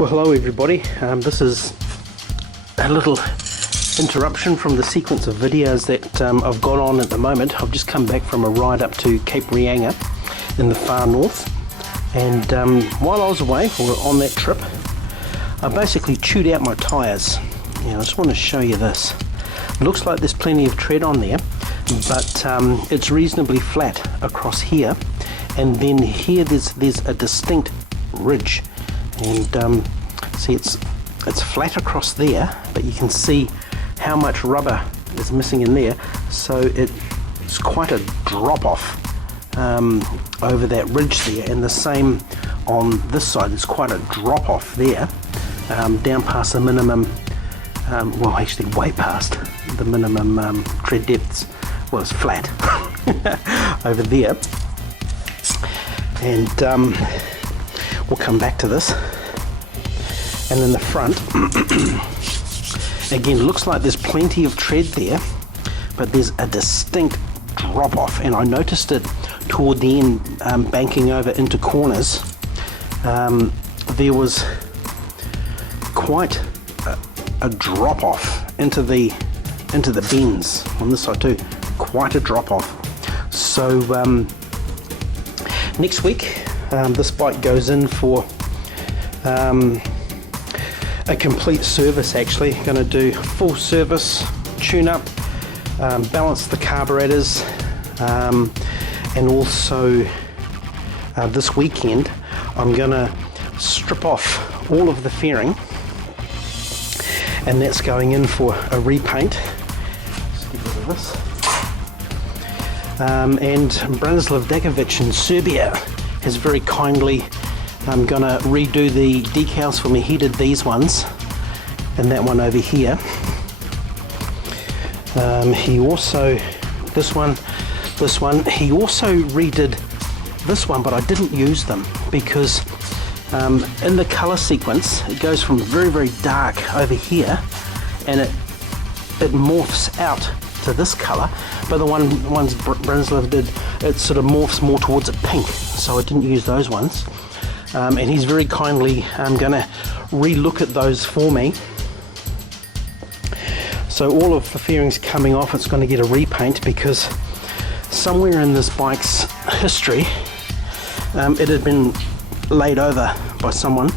Well, hello everybody. This is a little interruption from the sequence of videos that I've got on at the moment. I've just come back from a ride up to Cape Reinga in the far north, and while I was away or on that trip, I basically chewed out my tyres. I just want to show you this. It looks like there's plenty of tread on there, but it's reasonably flat across here, and then here there's a distinct ridge, and see it's flat across there, but you can see how much rubber is missing in there, so it's quite a drop off over that ridge there, and the same on this side. There's quite a drop off there, down past the minimum, well actually way past the minimum tread depths. Well, it's flat over there, and we'll come back to this. And in the front, again, looks like there's plenty of tread there, but there's a distinct drop off, and I noticed it toward the end, banking over into corners. There was quite a drop off into the bends on this side too. Quite a drop off. So next week, this bike goes in for a complete service. Actually, going to do full service, tune up, balance the carburetors, and also this weekend I'm going to strip off all of the fairing, and that's going in for a repaint. Let's get rid of this. And Branislav Dakovic in Serbia has very kindly going to redo the decals for me. He did these ones and that one over here. He also, this one, he also redid this one, but I didn't use them because in the color sequence it goes from very dark over here, and it morphs out to this color, but the ones Branislav did, it sort of morphs more towards a pink, so I didn't use those ones. And he's very kindly going to re-look at those for me. So all of the fairings coming off, it's going to get a repaint, because somewhere in this bike's history it had been laid over by someone,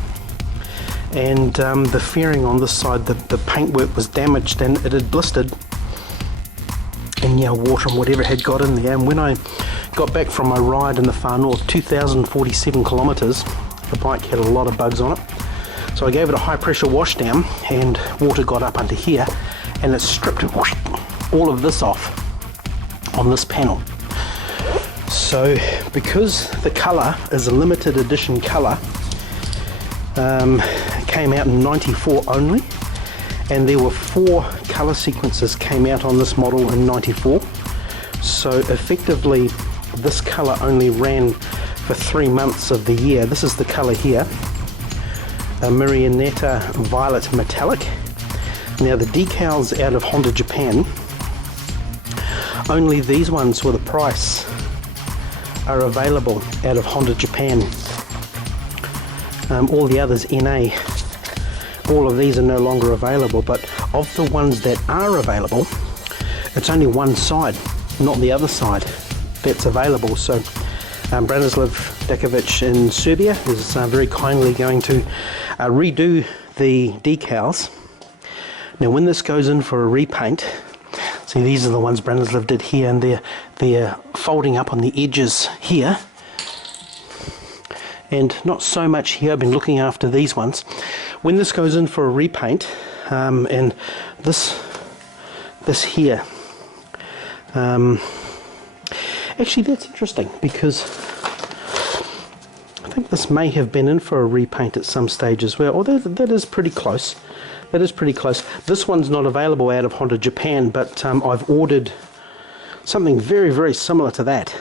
and the fairing on this side, the paintwork was damaged and it had blistered, and water and whatever had got in there. And when I got back from my ride in the far north, 2,047 kilometers, the bike had a lot of bugs on it, so I gave it a high pressure wash down, and water got up under here and it stripped all of this off on this panel. So because the color is a limited edition color, it came out in 94 only, and there were 4 color sequences came out on this model in 94, so effectively this color only ran for 3 months of the year. This is the color here, a Marionetta Violet Metallic. Now the decals out of Honda Japan, only these ones with a price are available out of Honda Japan. All the others NA, all of these are no longer available, but of the ones that are available, it's only one side, not the other side, that's available. So Branislav Dakovic in Serbia is very kindly going to redo the decals. Now when this goes in for a repaint, see, these are the ones Branislav did here, and they're folding up on the edges here, and not so much here. I've been looking after these ones. When this goes in for a repaint, and this here, actually that's interesting, because I think this may have been in for a repaint at some stage as well. Oh, that is pretty close. That is pretty close. This one's not available out of Honda Japan, but I've ordered something very similar to that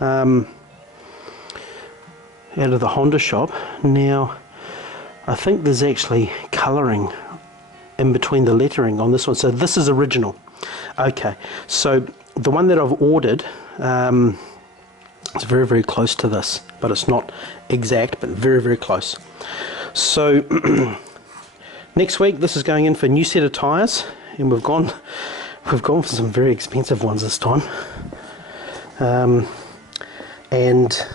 out of the Honda shop. Now I think there's actually colouring in between the lettering on this one, so this is original. Okay, so the one that I've ordered, it's very close to this, but it's not exact, but very close. So next week this is going in for a new set of tyres, and we've gone for some very expensive ones this time. And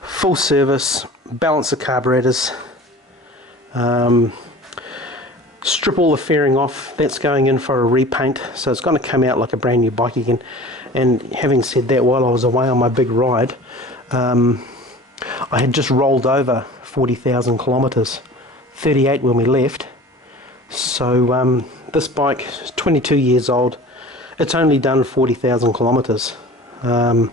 full service, balance the carburetors, strip all the fairing off. That's going in for a repaint, so it's going to come out like a brand new bike again. And having said that, while I was away on my big ride, I had just rolled over 40,000 kilometres, 38 when we left. So this bike is 22 years old. It's only done 40,000 kilometres. And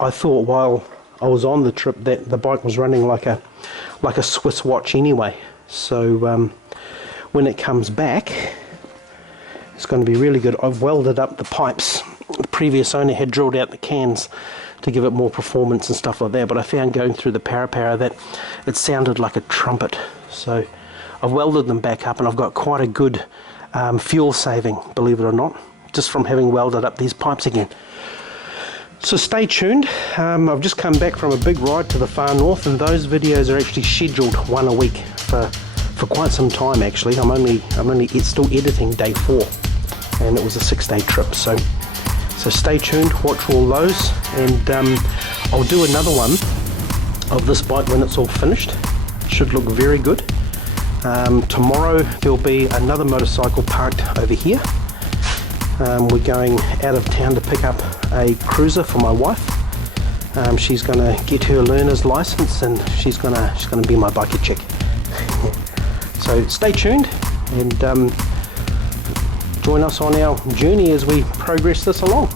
I thought while I was on the trip that the bike was running like a Swiss watch anyway. So when it comes back, it's going to be really good. I've welded up the pipes. The previous owner had drilled out the cans to give it more performance and stuff like that, but I found going through the para that it sounded like a trumpet. So I've welded them back up, and I've got quite a good fuel saving, believe it or not, just from having welded up these pipes again. So stay tuned. I've just come back from a big ride to the far north, and those videos are actually scheduled one a week for quite some time. Actually, I'm only still editing day 4, and it was a 6-day trip. So stay tuned, watch all those, and I'll do another one of this bike when it's all finished. It should look very good. Tomorrow there'll be another motorcycle parked over here. We're going out of town to pick up a cruiser for my wife. She's going to get her learner's license, and she's going to be my biker chick. So stay tuned, and join us on our journey as we progress this along.